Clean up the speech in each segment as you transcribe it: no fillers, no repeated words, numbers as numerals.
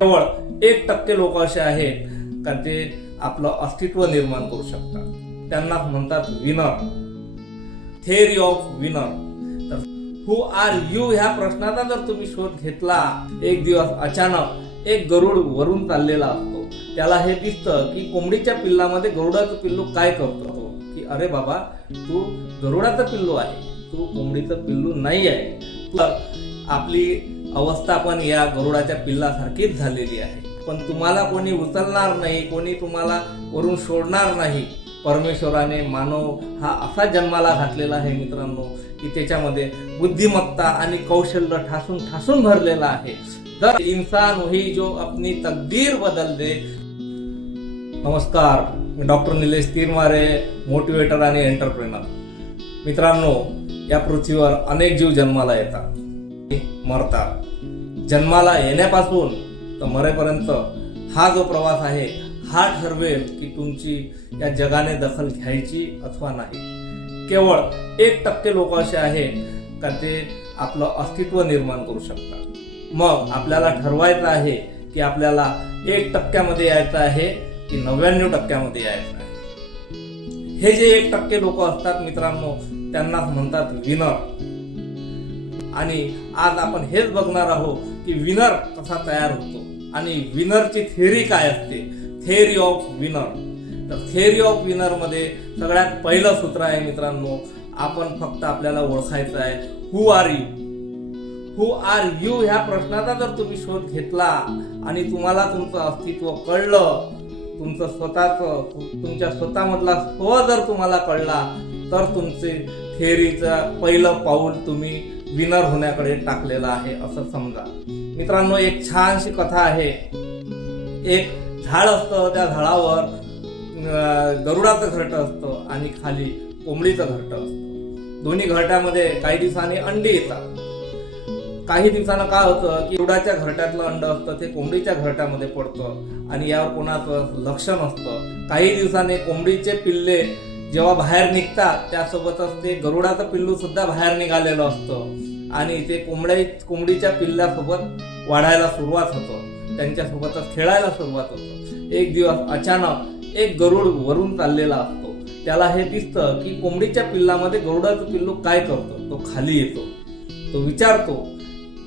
केवळ 1% लोक असे आहेत का ते आपलं अस्तित्व निर्माण करू शकतात. त्यांना म्हणतात विनर, थेअरी ऑफ विनर. तर हु आर यू ह्या प्रश्नाचा जर तुम्ही शोध घेतला, एक दिवस अचानक एक गरुड वरून चाललेला असतो. त्याला हे दिसतं की कोंबडीच्या पिल्लामध्ये गरुडाचं पिल्लू काय करतो, की अरे बाबा तू गरुडाचं पिल्लू आहे, तू कोंबडीचं पिल्लू नाही आहे. तर आपली अवस्था पण या गरुडाच्या पिल्लासारखीच झालेली आहे. पण तुम्हाला कोणी उचलणार नाही, कोणी तुम्हाला वरून सोडणार नाही. परमेश्वराने मानव हा असा जन्माला घातलेला आहे मित्रांनो, की त्याच्यामध्ये बुद्धिमत्ता आणि कौशल्य ठासून ठासून भरलेला आहे. जर इंसान वही जो अपनी तकदीर बदल दे. नमस्कार, मी डॉक्टर निलेश तीरमारे, मोटिवेटर आणि एंटरप्रेनर. मित्रांनो, या पृथ्वीवर अनेक जीव जन्माला येतात, मरतात. जन्माला येण्यापासून तर मरेपर्यंत हा जो प्रवास आहे हा ठरवेल की तुमची या जगाने दखल घ्यायची अथवा नाही. केवळ 1% लोक असे आहेत का ते आपलं अस्तित्व निर्माण करू शकतात. मग आपल्याला ठरवायचं आहे की आपल्याला 1% यायचं आहे की 99% यायचं आहे. हे जे 1% लोक असतात मित्रांनो, त्यांना म्हणतात विनर. आणि आज आपण हेच बघणार आहोत की विनर कसा तयार होतो आणि विनरची थेअरी काय असते, थेअरी ऑफ विनर. तर थेअरी ऑफ विनर मध्ये सगळ्यात पहिलं सूत्र आहे मित्रांनो, आपण फक्त आपल्याला ओळखायचं आहे who are you. Who are you ह्या प्रश्नाचा जर तुम्ही शोध घेतला आणि तुम्हाला तुमचं अस्तित्व कळलं, तुमचं तुमच्या स्वतःमधला स्व जर तुम्हाला कळला, तर तुमचे थेअरीचं पहिलं पाऊल तुम्ही विनर होण्याकडे टाकलेलं आहे असं समजा. मित्रांनो, एक छानशी कथा आहे. एक झाड असतं, त्या झाडावर गरुडाचं घरटं असतं आणि खाली कोंबडीचं घरटं असतं. दोन्ही घरट्यामध्ये काही दिवसांनी अंडी येतात. काही दिवसानं काय होतं की गरुडाच्या घरट्यातलं अंड असतं ते कोंबडीच्या घरट्यामध्ये पडतं आणि यावर कोणाचं लक्ष नसतं. काही दिवसांनी कोंबडीचे पिल्ले जेव्हा बाहेर निघतात, त्यासोबतच ते गरुडाचं पिल्लू सुद्धा बाहेर निघालेलं असतं आणि ते कोंबडीच्या पिल्ल्यासोबत वाढायला सुरुवात होतं, त्यांच्यासोबतच खेळायला सुरुवात होतं. एक दिवस अचानक एक गरुड वरून चाललेला असतो. त्याला हे दिसतं की कोंबडीच्या पिल्लामध्ये गरुडाचं पिल्लू काय करतो. तो खाली येतो, तो विचारतो,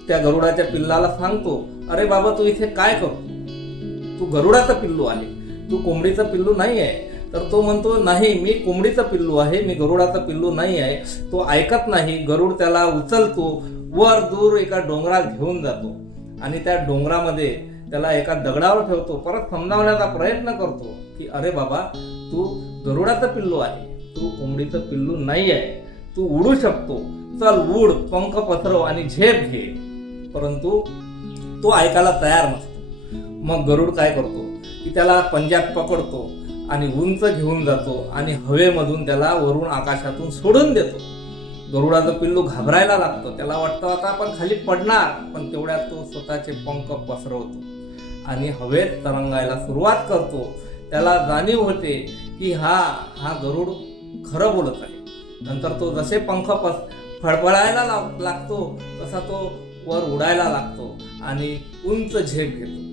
त्या गरुडाच्या पिल्लाला सांगतो, अरे बाबा तू इथे काय करतो, तू गरुडाचं पिल्लू आहे, तू कोंबडीचं पिल्लू नाही आहे. तर तो म्हणतो, नाही मी कोंबडीचं पिल्लू आहे, मी गरुडाचं पिल्लू नाही आहे. तो ऐकत नाही. गरुड त्याला उचलतो, वर दूर एका डोंगरात घेऊन जातो आणि त्या डोंगरामध्ये त्याला एका दगडावर ठेवतो. परत समजावण्याचा प्रयत्न करतो की अरे बाबा तू गरुडाचं पिल्लू आहे, तू कोंबडीचं पिल्लू नाही आहे, तू उडू शकतो, चल उड, पंख पसरव आणि झेप घे. परंतु तो ऐकायला तयार नसतो. मग गरुड काय करतो की त्याला पंजात पकडतो आणि उंच घेऊन जातो आणि हवेमधून त्याला वरून आकाशातून सोडून देतो. गरुडाचं पिल्लू घाबरायला लागतं. त्याला वाटतं आता आपण खाली पडणार, पण तेवढ्यात तो स्वतःचे पंख पसरवतो आणि हवेत तरंगायला सुरुवात करतो. त्याला जाणीव होते की हा गरुड खरं बोलत आहे. नंतर तो जसे पंख फडफडायला लागतो तसा तो वर उडायला लागतो आणि उंच झेप घेतो.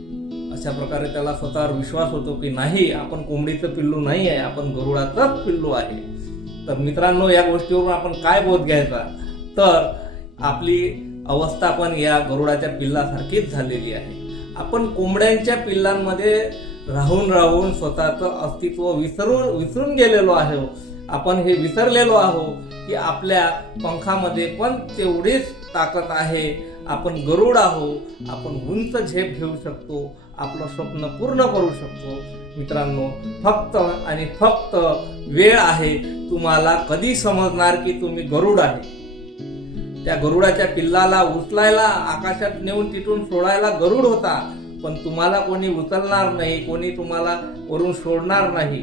अशा प्रकारे त्याला स्वतःवर विश्वास होतो की नाही, आपण कोंबडीचं पिल्लू नाही आहे, आपण गरुडाचंच पिल्लू आहे. तर मित्रांनो, या गोष्टीवरून आपण काय बोध घ्यायचा, तर आपली अवस्था पण या गरुडाच्या पिल्लासारखीच झालेली आहे. आपण कोंबड्यांच्या पिल्लांमध्ये राहून राहून स्वतःचं अस्तित्व विसरून गेलेलो आहे. आपण हे विसरलेलो आहोत की आपल्या पंखामध्ये पण तेवढीच ताकद आहे. आपण गरुड आहोत, आपण उंच झेप घेऊ शकतो, आपलं स्वप्न पूर्ण करू शकतो. मित्रांनो, फक्त आणि फक्त वेळ आहे. तुम्हाला कधी समजणार की तुम्ही गरुड आहे. त्या गरुडाच्या पिल्लाला उचलायला, आकाशात नेऊन तिथून सोडायला गरुड होता, पण तुम्हाला कोणी उचलणार नाही, कोणी तुम्हाला वरून सोडणार नाही.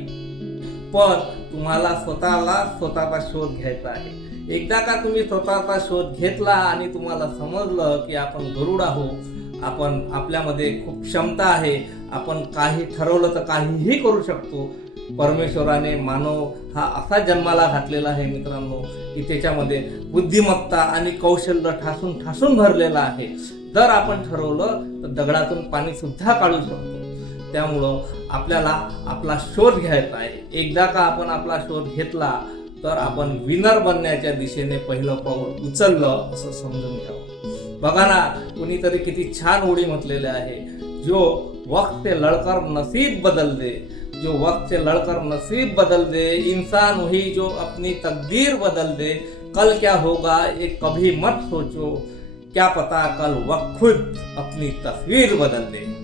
पण तुम्हाला स्वतःचा शोध घ्यायचा आहे. एकदा का तुम्ही स्वतःचा शोध घेतला आणि तुम्हाला समजलं की आपण गरुड आहोत, आपल्यामध्ये खूप क्षमता आहे, आपण काही ठरवलं तर काहीही करू शकतो. परमेश्वराने मानव हा असा जन्माला घातलेला आहे मित्रांनो, की त्याच्यामध्ये बुद्धिमत्ता आणि कौशल्य ठासून ठासून भरलेला आहे. जर आपण ठरवलं तर दगडातून पाणी सुद्धा काढू शकतो. त्यामुळं आपल्याला आपला शोध घ्यायचा आहे. एकदा का आपण आपला शोध घेतला तर आपण विनर बनण्याच्या दिशेने पहिलं पाऊल उचललं असं समजून घ्यावं. बघा ना, कुणीतरी किती छान ओळी म्हटलेल्या आहे, जो वक्त से लड़कर नसीब बदल दे, जो वक्त से लड़कर नसीब बदल दे, इंसान वही जो अपनी तकदीर बदल दे. कल क्या होगा ये कभी मत सोचो, क्या पता कल वक्त खुद अपनी तस्वीर बदल दे.